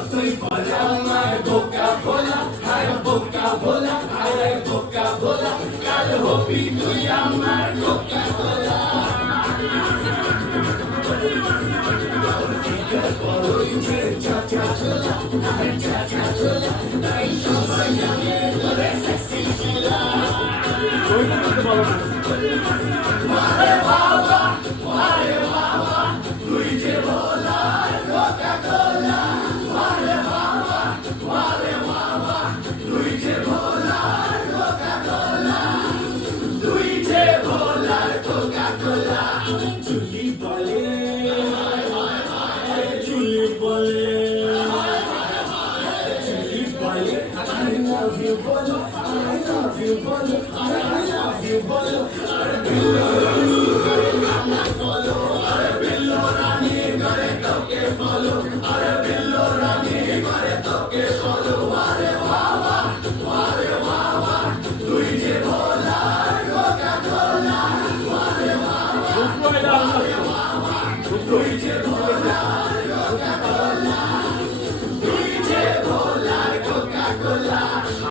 যতই বলে আমায় বোকা ভোলা, আরে বোকা ভোলা, আরে বোকা ভোলা, কাল হবি তুই আমার কোকা কোলা। বড়ই যে চাচা ছোলা, আরে চাচা ছোলা, তাই সবাই জানে তোরে সেক্সি ছোলা। আরে বাবা, আরে বাবা, তুই যে ভোলা কোকা কোলা। আরে বাবা, আরে বাবা, তুই যে ভোলা কোকা কোলা, তুই যে ভোলা কোকা কোলা। চুলি বলে, চুলি বলে, চুলি বলে, I love you বলো, I love you বলো, I love you বলো। আরে বিল্লো রানী করে নামা বলো, আরে বিল্লো রানী করে তোকে বলো, আরে বিল্লো রানী করে তোকে বলো। আরে বাবা, আরে বাবা, তুই যে ভোলা কোকা কোলা। আরে বাবা, আরে বাবা, তুই যে ভোলা